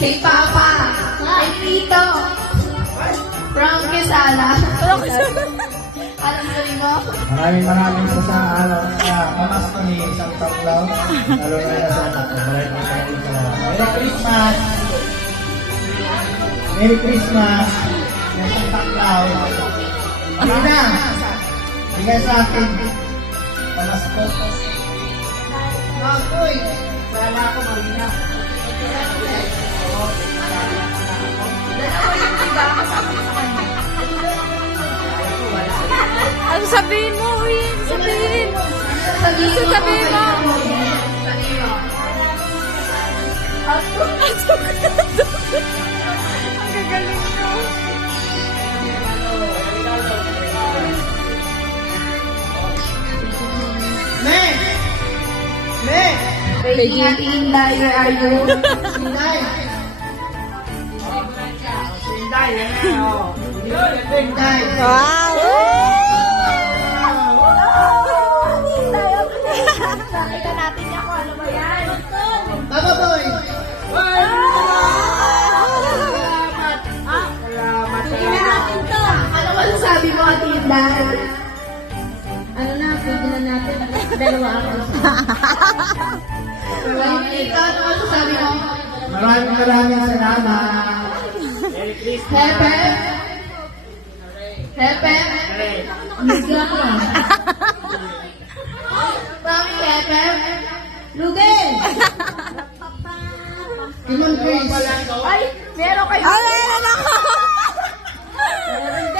Kay Papa, kay Tito, from Quezala. Alam mo? Maraming sa pamasko ni Santa Claus. Lalo na sa anak ko. Merry Christmas! Merry Christmas! Merry Santa Claus! Ano na? Bigay sa akin. Pamasko. Makoy! Wala ako marina. Ano sabihin mo, Win? Sabihin mo. Sabihin mo. Ang gagaling mo. Ne! Ne! Peggy, Inday, where are you? Sinday! Sinday, yan na, oh. Sinday! Wow! Nakita natin niya kung ano ba yan. Baba boy! Tingnan natin to. Ano masasabi mo, Ate Inday? Ano na, pwede na natin. Dalawa ako. Tito, ano masasabi mo? Maraming salamat! Merry Christmas! Hepe? Hepe? Luga ka. Mami, Hepe? Lugay! Kimon Chris! Ay, meron kayo. Ay, meron ako!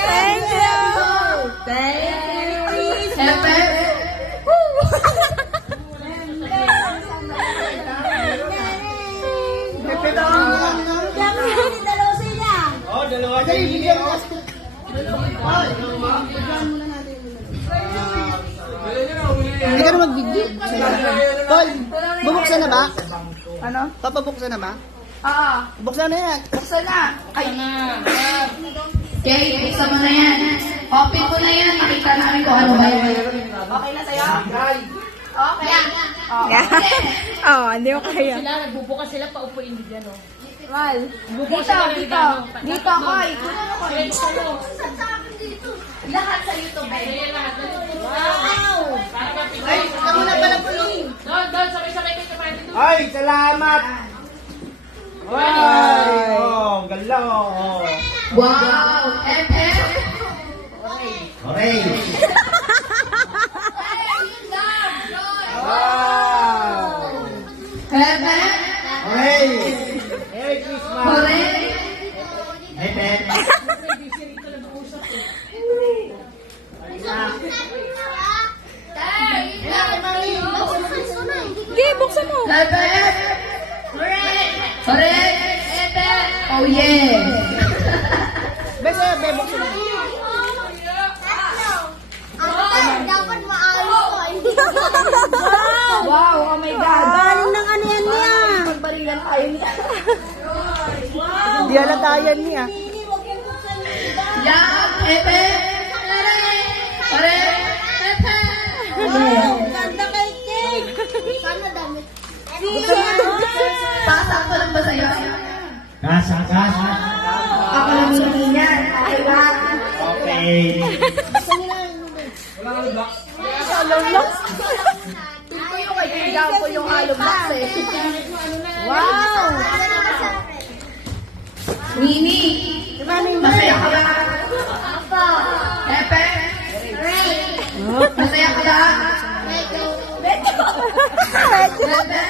Thank you! Thank you. Hepe? Oh, dalawa kayo bigyan mo. Hindi ka na mag-video. Tol, bubuksan na ba? Ano? Papabuksan na ba? Oo. Buksan na yan. Buksan na. Ay. Okay, buksan mo na yan. Open mo na yan. Makita namin kung ano ba yan. Okay na sa'yo? Okay. Oh, hindi mo kaya. Nagbubukas sila, paupuin din yan, oh. Mal. Dito. Dito, Koy. Lahat sa YouTube, eh. Wow! Ay, ikaw muna pala pulong. Doon, sabay-sabay kayo kapatid doon. Ay, salamat! Ay, oh, galaw. Oh. Wow! FM! Hooray! Wow! FM! Hooray! Merry Christmas! Hooray! Hey, Pet! Sige, buksan mo. FM! Hooray! Hooray! FM! Oh, yeah! Bese, bebuksan na. Dapat maayos ko. Hindi ko Wow! Oh my God! Galing ng ano yan niya. Pagbalikan tayo niya. Hindi halata yan niya. Yan! FM! Hooray! Hooray! FM! ganda kay Cake. Sana damit. Pasang ko lang ba sa'yo? Kasa. Ako lang hindi niyan. Okay ba? Okay. Ito yung kaibigan ko yung hollow box eh. Wow! Mimi! Masaya ka ba? Pepe? Masaya ka ba? Beto! Pepe?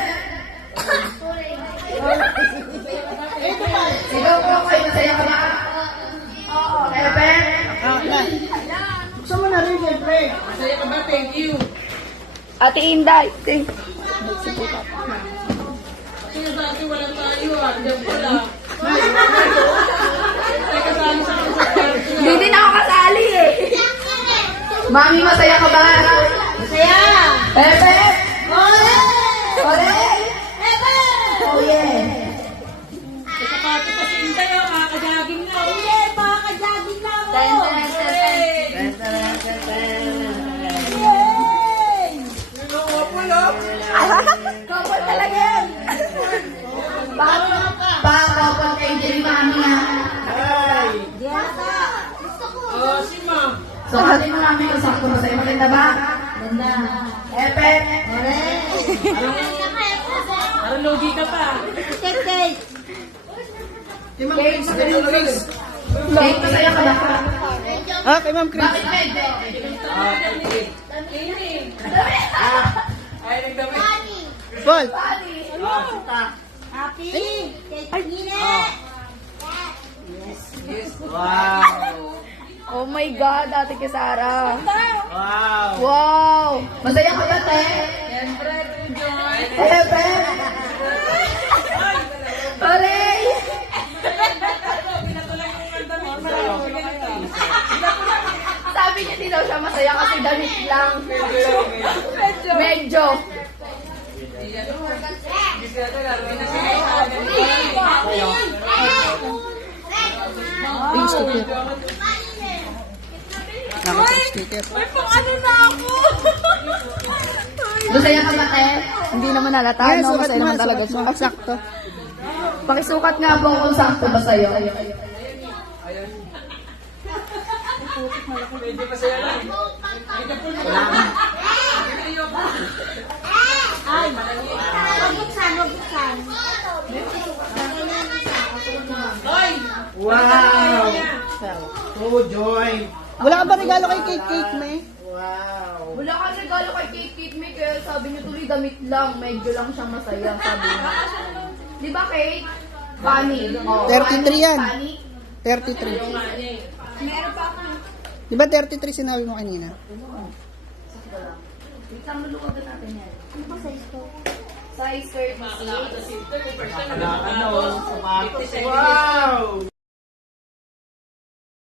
Ikaw po ako, masaya ka ba? Pepe? Buksan mo na rin, siyempre. Masaya ka ba? Thank you. Ate Inday. Thank Sino sa atin wala tayo, ah. Diyan pala. Ay, kasama sa akin sa party. Hindi din ako kasali eh. Mami, masaya ka ba? Masaya! Pepe! Ole! Ole! Ebe! Oh yeah! Kapati pa si Inday, oh, makakajaging na. Ole! Makakajagin na ako! Couple talaga yan! Pa-couple kay Jerry Mami ha. Diana! Gusto ko! Oh, si Ma. So, atin mo namin kung sakto na sa'yo. Maganda ba? Ganda. Epe! Parang logi ka pa. Cake, cake! Cake, Cake, masaya ka ba? Ah, kay Ma'am Chris. Bakit Meg? Ay, nagdami. Paul. Happy! Cake nila! Oh my God, Ate Kisara. Wow! Wow! Masaya ka ba, te? Siyempre, enjoy. Epe! Aray! Sabi niya di daw siya masaya kasi damit lang. Medyo. Yung sticker. Nakaka-sticker. Masaya ka ba, te? Hindi naman halata, Yes, no? sukat Masaya mo, naman talaga sukat siya. mo. Sakto. Pakisukat nga po kung sakto ba sa'yo. Medyo masaya lang. Ay! Mabuksan, mabuksan. Hoy! Wow! Oh, joy! Wala ka ba regalo kay Cake Cake, May? Wow! Wala kang regalo kay Kate Kate May, kaya sabi niya tuloy damit lang, medyo lang siya masaya, sabi niya. Di ba, Kate? Funny. Oh, 33 yan. Funny. 33. Di ba 33 sinabi mo kanina? Wait lang, luluwagan natin yan. Ano ba size ko? Size 38. Nakakata si Inday, kung first time Wala ka na, nakakapos. oh. Wow!